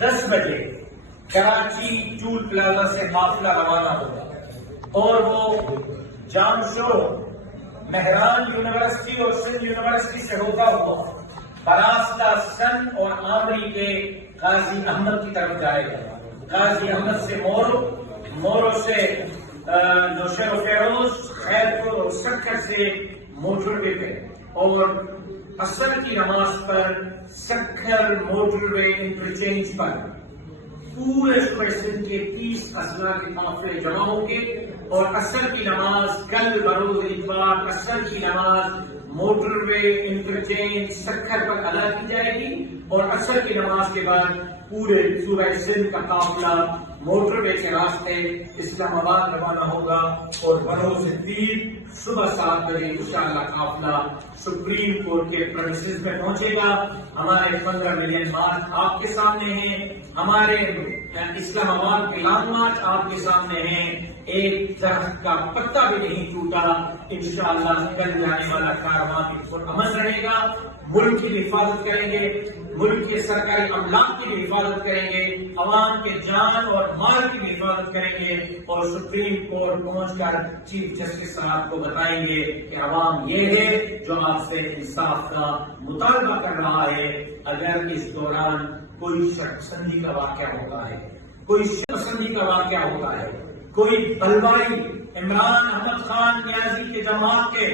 10 بجے Karachi tool plaza سے قافلہ روانہ ہوگا اور وہ جام شو مہران یونیورسٹی اور سندھ یونیورسٹی سے ہوتا ہوا براستہ سن اور آمری کے قاضی احمد کی طرف جائے گا. قاضی احمد سے مورو سے نوشہر و فیروز، خیرپور اور سکھر سے موٹر وے پہ، اور عصر کی نماز پر سکھر موٹر وے انٹرچینج پر پورے صوبہ سندھ کے 30 اضلاع کے قافلے جمع ہوں گے. اور عصر کی نماز کل بروز اتوار عصر کی نماز موٹر وے انٹرچینج سکھر پر ادا کی جائے گی، اور عصر کی نماز کے بعد پورے صوبہ سندھ کا قافلہ موٹر وے کے راستے اسلام آباد روانہ ہوگا، اور بروز اتوار صبح 7 بجے انشاءاللہ قافلہ سپریم کورٹ کے پریمیسز میں پہنچے گا. ہمارے 15 ملین مارچ آپ کے سامنے ہیں، ہمارے اسلام آباد کے لانگ مارچ آپ کے سامنے ہیں. ایک درخت کا پتا بھی نہیں ٹوٹا. انشاءاللہ کل جانے والا کارواں پرامن رہے گا. ملک کی حفاظت کریں گے، ملک کے سرکاری املاک کی بھی حفاظت کریں گے، عوام کے جان اور مال کی بھی حفاظت کریں گے، اور سپریم کورٹ پہنچ کر چیف جسٹس صاحب کو بتائیں گے کہ عوام یہ ہے جو آپ سے انصاف کا مطالبہ کر رہا ہے. اگر اس دوران کوئی شک پسندی کا واقعہ ہوتا ہے، کوئی شک پسندی کا واقعہ ہوتا ہے، کوئی بلوائی عمران احمد خان نیازی کے جماعت کے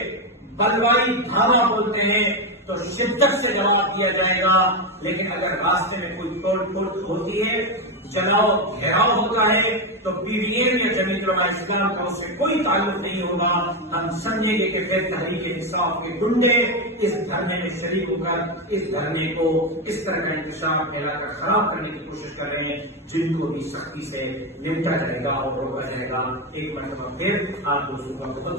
بلوائی دھاوا بولتے ہیں تو شدت سے جواب دیا جائے گا. لیکن اگر راستے میں کوئی توڑ پھوڑ ہوتی ہے، جلاؤ گھیراؤ ہوتا ہے، تو PDM یا جمعیت علماء اسلام کا اس سے کوئی تعلق نہیں ہوگا. ہم سمجھیں گے کہ پھر تحریک انصاف کے گنڈے اس دھرنے میں شریک ہو کر اس دھرنے کو اس طرح کا انتشار پھیلا کر خراب کرنے کی کوشش کر رہے ہیں، جن کو بھی سختی سے نمٹا جائے گا اور روکا جائے گا. ایک مرتبہ پھر آپ دوستوں کا بہت